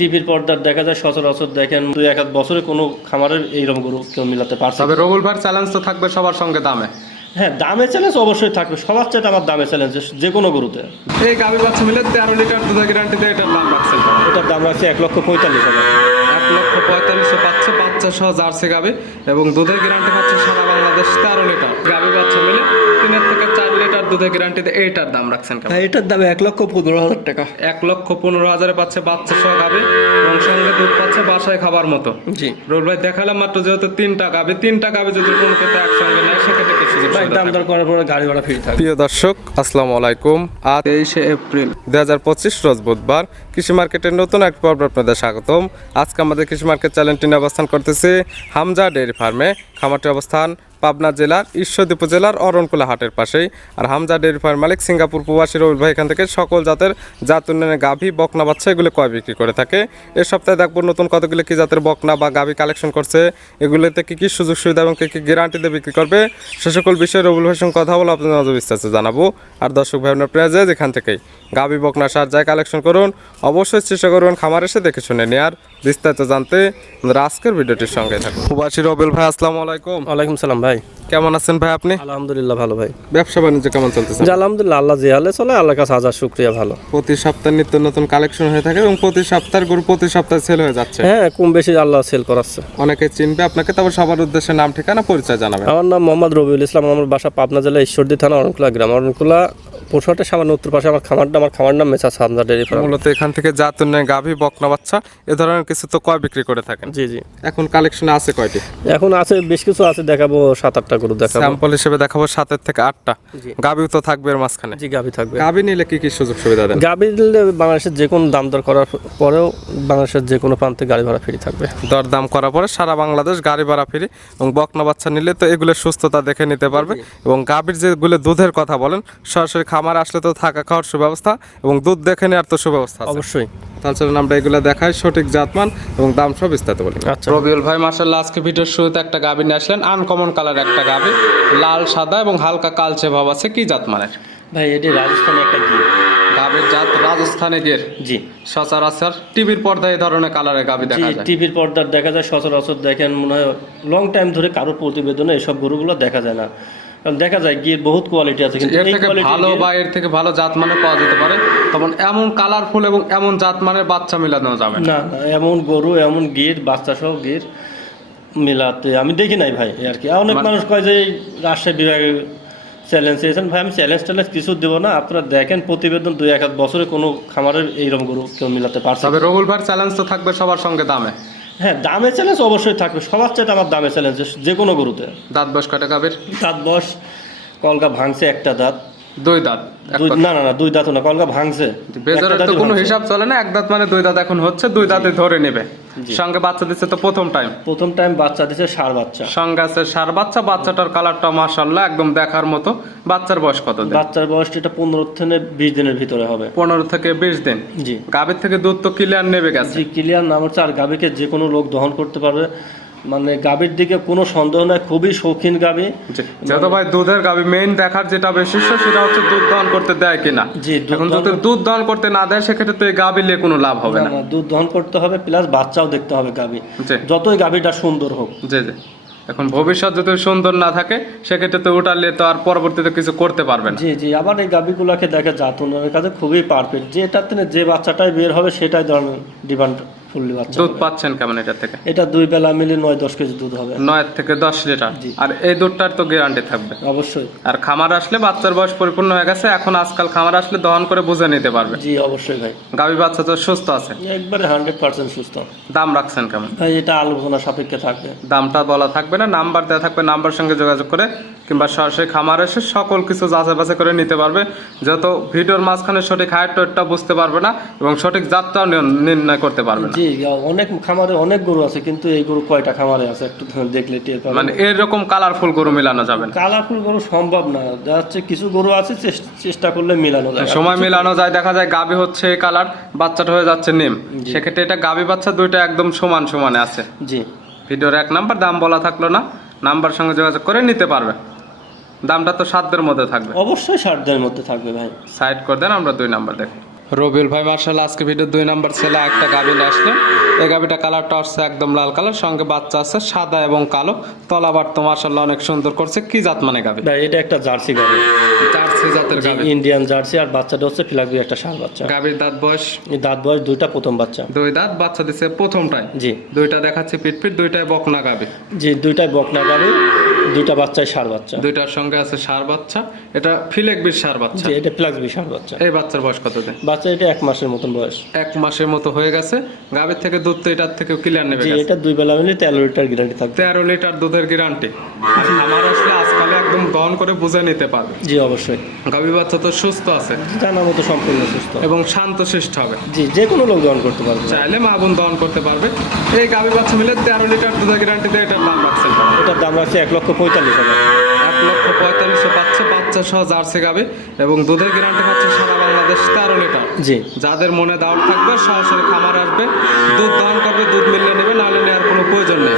টিভির পর্দার দেখা যায় সচরাচর দেখেন দুই এক বছরে কোনো খামারের এইরকম গরু কেউ মিলাতে পারছে। তবে রবুল ভাইয়ের চ্যালেঞ্জ তো থাকবে সবার সঙ্গে দামে। হ্যাঁ দামে চ্যালেঞ্জ অবশ্যই থাকবে সবার চাইতে আমার দামে চ্যালেঞ্জ যে কোনো গরুতে। এই গাভী বাচ্চা মিলে তেরো লিটার দুধের গ্যারান্টিতে এটার দাম রাখছেন এটার দাম আছে এক লক্ষ পঁয়তাল্লিশ হাজার। এক লক্ষ পঁয়তাল্লিশশো পাচ্ছে বাচ্চা সহ জার্সি গাভী এবং দুধের গ্যারান্টি পাচ্ছে সারা বাংলাদেশ তেরো লিটার। গাভী বাচ্চা মিলে তিনের থেকে দুধের গ্যারান্টিতে এইটার দাম রাখছেন কেমন? হ্যাঁ এটার দাম এক লক্ষ পনেরো হাজার টাকা। এক লক্ষ পনেরো হাজারে পাচ্ছে বাচ্চা সহ গাভী এবং সঙ্গে দুধ পাচ্ছে বাসায় খাবার মতো। জি। রোল ভাই দেখালাম মাত্র যেহেতু তিনটা গাভী তিনটা গাভী যদি কোনো ক্ষেত্রে একসঙ্গে নেয় সেক্ষেত্রে কি ভাই দাম দর করার পরে গাড়ি ভাড়া ফ্রি থাকবে। প্রিয় দর্শক আসসালামু আলাইকুম। আজ তেইশে এপ্রিল। দুই হাজার পঁচিশ রোজ বুধবার কৃষি মার্কেটের নতুন এক পর্ব আপনাদের স্বাগতম। আজকে আমাদের কৃষি মার্কেট চ্যানেলটি অবস্থান করতেছে হামজা ডেয়ারি ফার্মে। খামারটি অবস্থান পাবনা জেলার ঈশ্বরদী উপজেলার অরণকুলা হাটের পাশেই। আর হামজা ডেয়ারি ফার্ম মালিক সিঙ্গাপুর প্রবাসী রবিল ভাই এখান থেকে সকল জাতের জাত উন্নয়নের গাভী বকনা বাচ্চা এগুলো কয় বিক্রি করে থাকে। এ সপ্তাহে দেখব নতুন কতগুলো কি জাতের বকনা বা গাভী কালেকশন করছে। এগুলোতে কী কী সুযোগ সুবিধা এবং কী কী গ্যারান্টিতে বিক্রি করবে সে সকল বিষয়ে রবুল ভাইয়ের সঙ্গে কথা বলে আপনাদের নজর বিস্তারিত জানাব। আর দর্শক ভাই আপনার প্রিয় যায় যেখান থেকেই গাভী বকনা সার যায় কালেকশন করুন অবশ্যই চেষ্টা করবেন খামার এসে দেখে শুনে নেয়ার। বিস্তারিত জানতে আমাদের আজকের ভিডিওটির সঙ্গে থাকুন। প্রবাসী রবিল ভাই আসসালামু আলাইকুম। ওয়ালাইকুম সালাম ভাই। কেমন আছেন ভাই আপনি? আলহামদুলিল্লাহ ভালো ভাই। ব্যবসা বাণিজ্য কেমন চলতেছে? আলহামদুলিল্লাহ আল্লাহ যে হালে চলে আল্লাহর কাছে হাজার শুক্রিয়া ভালো। প্রতি সপ্তাহে নিত্য নতুন কালেকশন হয়ে থাকে এবং প্রতি সপ্তাহের গরু প্রতি সপ্তাহে সেল হয়ে যাচ্ছে। হ্যাঁ কম বেশি আল্লাহ সেল করাচ্ছে। অনেকে চিনবে আপনাকে তারপর সবার উদ্দেশ্যে নাম ঠিকানা পরিচয় জানাবেন। আমার নাম মোহাম্মদ রবিউল ইসলাম আমার বাসা পাবনা জেলা ঈশ্বরদী থানা অরণকুলা গ্রাম। অরণকুলা পশুহাটের সামান্য উত্তর পাশে আমার খামারটা আমার খামার নাম মেসা সামজা ডেয়ারি ফার্ম। মূলত এখান থেকে জাত গাভী বকনা বাচ্চা এ ধরনের কিছু তো কয় বিক্রি করে থাকেন? জি জি। এখন কালেকশনে আছে কয়টি? এখন আছে বেশ কিছু আছে দেখাবো সাত আটটা গরু দেখাবো। স্যাম্পল হিসেবে দেখাবো সাতের থেকে আটটা। গাভীও তো থাকবে এর মাঝখানে। জি গাভি থাকবে। গাভী নিলে কি কি সুযোগ সুবিধা দেন? গাভি দিলে বাংলাদেশের যে কোনো দাম দর করার পরেও বাংলাদেশের যে কোনো প্রান্তে গাড়ি ভাড়া ফ্রি থাকবে। দরদাম করার পরে সারা বাংলাদেশ গাড়ি ভাড়া ফিরি এবং বকনা বাচ্চা নিলে তো এগুলোর সুস্থতা দেখে নিতে পারবে এবং গাভীর যেগুলো দুধের কথা বলেন সরাসরি খামার আসলে তো থাকা খাওয়ার সুব্যবস্থা এবং দুধ দেখে নেওয়ার তো সুব্যবস্থা অবশ্যই। তাহলে চলুন আমরা এগুলো দেখাই সঠিক জাতমান এবং দাম সব বিস্তারিত বলি। আচ্ছা। রবিউল ভাই মার্শাল্লাহ আজকে ভিডিওর শুরুতে একটা গাভী নিয়ে আসলেন আনকমন কালার একটা গাভী লাল সাদা এবং হালকা কালচে ভাব আছে কি জাত মানের ভাই এটি রাজস্থানে একটা গিয়ে গাভীর জাত রাজস্থানে গের? জি। সচরাচর টিভির পর্দায় এই ধরনের কালারের গাভী দেখা যায়। টিভির পর্দার দেখা যায় সচরাচর দেখেন মনে হয় লং টাইম ধরে কারও প্রতিবেদনে এসব গরুগুলো দেখা যায় না। কারণ দেখা যায় গিয়ে বহুত কোয়ালিটি আছে কিন্তু এর থেকে ভালো বা এর থেকে ভালো জাত মানে পাওয়া যেতে পারে। তখন এমন কালারফুল এবং এমন জাত মানের বাচ্চা মিলানো যাবে না। এমন গরু এমন গির বাচ্চা সহ গির মিলাতে আমি দেখি নাই ভাই আর কি। অনেক মানে- মানুষ কয় যে রাজশাহী বিভাগে চ্যালেঞ্জ চেয়েছেন ভাই আমি চ্যালেঞ্জ ট্যালেঞ্জ কিছু দেবো না। আপনারা দেখেন প্রতিবেদন দুই এক বছরে কোনো খামারের এইরকম গরু কেউ মিলাতে পারছে। তবে রহুল ভাইয়ের চ্যালেঞ্জ তো থাকবে সবার সঙ্গে দামে। হ্যাঁ দামে চ্যালেঞ্জ অবশ্যই থাকবে। সবার চাইতে আমার দামে চ্যালেঞ্জ যে কোনো গরুতে। দাঁত বস কাটা কাবের দাঁত বস কলকা ভাঙছে একটা দাঁত। দুই দাঁত না না না দুই দাঁত না কলকা ভাঙছে। বেজারের তো কোনো হিসাব চলে না এক দাঁত মানে দুই দাঁত এখন হচ্ছে দুই দাঁতে ধরে নেবে। সঙ্গে বাচ্চা দিচ্ছে তো প্রথম টাইম প্রথম টাইম বাচ্চা দিছে সার বাচ্চা। সঙ্গে আছে সার বাচ্চা বাচ্চাটার কালারটা মাশাল্লাহ একদম দেখার মতো। বাচ্চার বয়স কত দিন? বাচ্চার বয়সটা এটা পনেরো থেকে বিশ দিনের ভিতরে হবে। পনেরো থেকে বিশ দিন। জি। গাভীর থেকে দুধ তো ক্লিয়ার নেবে গেছে। জি ক্লিয়ার নাম হচ্ছে আর গাভীকে যে কোনো লোক দহন করতে পারবে। মানে গাভীর দিকে কোনো সন্দেহ নাই খুবই শৌখিন গাভী। যেহেতু ভাই দুধের গাভী মেইন দেখার যেটা বৈশিষ্ট্য সেটা হচ্ছে দুধ দহন করতে দেয় কিনা। জি এখন যদি দুধ দহন করতে না দেয় সেক্ষেত্রে তো এই গাভী নিয়ে কোনো লাভ হবে না, দুধ দহন করতে হবে প্লাস বাচ্চাও দেখতে হবে গাভী। যতই গাভীটা সুন্দর হোক। জি জি। এখন ভবিষ্যৎ যদি সুন্দর না থাকে সেক্ষেত্রে তো ওটালে তো আর পরবর্তীতে কিছু করতে পারবে না। জি জি আবার এই গাভীগুলোকে দেখে জাত উন্নয়নের কাছে খুবই পারফেক্ট যেটার থেকে যে বাচ্চাটাই বের হবে সেটাই ধরনের ডিমান্ড ফুললি বাচ্চা দুধ পাচ্ছেন কেমন এটা থেকে? এটা দুই বেলা মিলে নয় দশ কেজি দুধ হবে। নয় থেকে দশ লিটার। আর এই দুধটার তো গ্যারান্টি থাকবে। অবশ্যই। আর খামার আসলে বাচ্চার বয়স পরিপূর্ণ হয়ে গেছে এখন আজকাল খামার আসলে দহন করে বুঝে নিতে পারবে। জি অবশ্যই ভাই। গাভী বাচ্চা তো সুস্থ আছে। একবারে হান্ড্রেড পার্সেন্ট সুস্থ। দাম রাখছেন কেমন? ভাই এটা আলোচনা সাপেক্ষে থাকবে। দামটা বলা থাকবে না নাম্বার দেওয়া থাকবে নাম্বার সঙ্গে যোগাযোগ করে কিংবা সরাসরি খামার এসে সকল কিছু যাচাই বাছাই করে নিতে পারবে। যত ভিডিওর মাঝখানে সঠিক হাইট টোটটা বুঝতে পারবে না এবং সঠিক জাতটাও নির্ণ- নির্ণয় করতে পারবে না। জি অনেক খামারে অনেক গরু আছে কিন্তু এই গরু কয়টা খামারে আছে একটু দেখলে টের পাবেন। মানে এরকম কালারফুল গরু মিলানো যাবে না? কালারফুল গরু সম্ভব না। যা হচ্ছে কিছু গরু আছে চেষ্টা করলে মিলানো যায়। সময় মিলানো যায় দেখা যায় গাবি হচ্ছে কালার বাচ্চাটা হয়ে যাচ্ছে নিম। সেক্ষেত্রে এটা গাবি বাচ্চা দুইটা একদম সমান সমানে আছে। জি। ভিডিওর এক নাম্বার দাম বলা থাকল না। নাম্বার সঙ্গে যোগাযোগ করে নিতে পারবে। দামটা তো সাধ্যের মধ্যে থাকবে। অবশ্যই সাধ্যের মধ্যে থাকবে ভাই। সাইড করে দেন আমরা দুই নাম্বার দেখি রবিউল ভাই মার্শাল আজকে ভিডিও দুই নম্বর ছেলে একটা গাভি নিয়ে আসলেন এই গাভিটা কালারটা হচ্ছে একদম লাল কালার সঙ্গে বাচ্চা আছে সাদা এবং কালো। তলাবার তো মার্শাল্লাহ অনেক সুন্দর করছে। কি জাত মানে গাভি ভাই এটা একটা জার্সি গাবি। জার্সি জাতের গাভি ইন্ডিয়ান জার্সি আর বাচ্চাটা হচ্ছে ফিলাকবি একটা ষাঁড় বাচ্চা। গাভির দাঁত বয়স? দাঁত বয়স দুইটা প্রথম বাচ্চা। দুই দাঁত বাচ্চা দিছে প্রথমটাই জি। দুইটা দেখাচ্ছে পিটপিট দুইটাই বকনা গাভি জি দুইটাই বকনা গাবি। দুইটা বাচ্চাই সার বাচ্চা। দুইটার সঙ্গে আছে সার বাচ্চা। এটা ফিলেকবির সার বাচ্চা। জি এটা ফিলাকবি সার বাচ্চা। এই বাচ্চার বয়স কত দিন? বাচ্চা এটা এক মাসের মতন বয়স। এক মাসের মতো হয়ে গেছে। গাভীর থেকে দুধ তো এটার থেকে ক্লিয়ার নেবে এটা দুই বেলা মিলে তেরো লিটার গ্যারান্টি থাকবে। তেরো লিটার দুধের গ্যারান্টি আমার আসলে আজকালে করে বুঝে নিতে পারবে। জি অবশ্যই। গাভী বাচ্চা তো সুস্থ আছে। জানা মতো সম্পূর্ণ সুস্থ। এবং শান্ত শিষ্ট হবে। জি যে কোনো লোক গ্রহণ করতে পারবে। চাইলে মা বোন দহন করতে পারবে। এই গাভী বাচ্চা মিলে তেরো লিটার দুধের গ্যারান্টি দিয়ে এটার দাম কেমন? এটার দাম রাখছে এক লক্ষ পঁয়তাল্লিশ হাজার। এক লক্ষ পঁয়তাল্লিশশো পাচ্ছে বাচ্চা সহ জার্সি গাভী। এবং দুধের গ্যারান্টি পাচ্ছে সারা বাংলাদেশ তেরো লিটার। জি। যাদের মনে দাওয়াত থাকবে সরাসরি খামার আসবে। দুধ দান করবে দুধ মিললে নেবে নাহলে নেওয়ার কোনো প্রয়োজন নেই।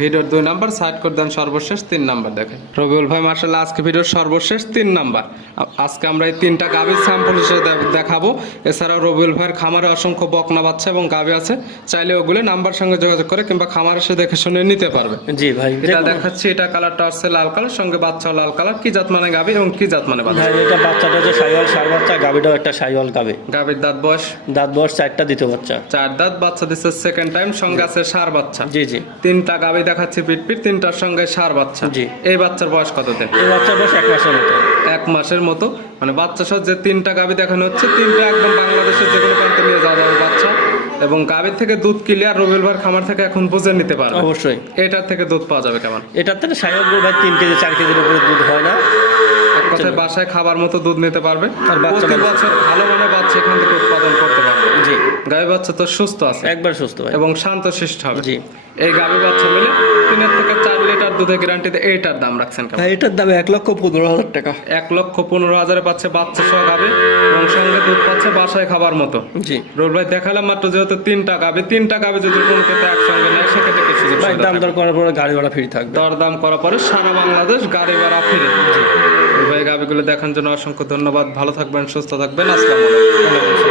ভিডিওর দুই নাম্বার সাইড করে দেন সর্বশেষ তিন নাম্বার দেখেন। রবিউল ভাই মার্শাল্লাহ আজকে ভিডিওর সর্বশেষ তিন নাম্বার। আজকে আমরা এই তিনটা গাভীর স্যাম্পল হিসেবে দেখাবো। এছাড়াও রবিউল ভাইয়ের খামারে অসংখ্য বকনা বাচ্চা এবং গাভী আছে। চাইলে ওগুলো নাম্বার সঙ্গে যোগাযোগ করে কিংবা খামার এসে দেখে শুনে নিতে পারবে। জি ভাই এটা দেখাচ্ছি এটা কালারটা আসছে লাল কালার সঙ্গে বাচ্চাও লাল কালার কি জাত মানে গাভী এবং কি জাত মানে বাচ্চা এটা বাচ্চাটা যে সাইওয়াল সার বাচ্চা গাবিটাও একটা সাইওয়াল গাবি গাভীর দাঁত বয়স? দাঁত বয়স চারটা দিতে বাচ্চা। চার দাঁত বাচ্চা দিচ্ছে সেকেন্ড টাইম সঙ্গে আছে সার বাচ্চা। জি জি। তিনটা গাভী দেখাচ্ছে পিটপিট তিনটার সঙ্গে সার বাচ্চা। জি। এই বাচ্চার বয়স কত দিন এই বাচ্চার বয়স এক মাসের মতো। এক মাসের মতো। মানে বাচ্চা সহ যে তিনটা গাভী দেখানো হচ্ছে তিনটা একদম বাংলাদেশের যে কোনো প্রান্তে নিয়ে যাওয়া যাবে বাচ্চা। এবং গাভীর থেকে দুধ ক্লিয়ার রবিবার খামার থেকে এখন বুঝে নিতে পারবে অবশ্যই। এটার থেকে দুধ পাওয়া যাবে কেমন? এটার থেকে গরু ভাই তিন কেজি চার কেজির উপরে দুধ হয় না। এক কথায় বাসায় খাবার মতো দুধ নিতে পারবে। আর বাচ্চা। বছর ভালো মানে বাচ্চা এখান থেকে উৎপাদন করতে পারবে। জি। গাভী বাচ্চা তো সুস্থ আছে। একবার সুস্থ এবং শান্ত শিষ্ট হবে। জি। এই গাভী বাচ্চা মিলে তিনের থেকে চার লিটার দুধের গ্যারান্টিতে এইটার দাম রাখছেন কেমন? এটার দাম এক লক্ষ পনেরো হাজার টাকা। এক লক্ষ পনেরো হাজারে পাচ্ছে বাচ্চা সহ গাবে এবং সঙ্গে দুধ পাচ্ছে বাসায় খাবার মতো। জি। রোল ভাই দেখালাম মাত্র যেহেতু তিনটা গাবে তিনটা গাবে যদি কোনো ক্ষেত্রে একসঙ্গে নেয় সেক্ষেত্রে কিছু ভাই দাম দর করার পরে গাড়ি ভাড়া ফ্রি থাকবে। দরদাম করার পরে সারা বাংলাদেশ গাড়ি ভাড়া ফিরে। রোল ভাই গাবিগুলো দেখার জন্য অসংখ্য ধন্যবাদ। ভালো থাকবেন সুস্থ থাকবেন। আসসালামু আলাইকুম।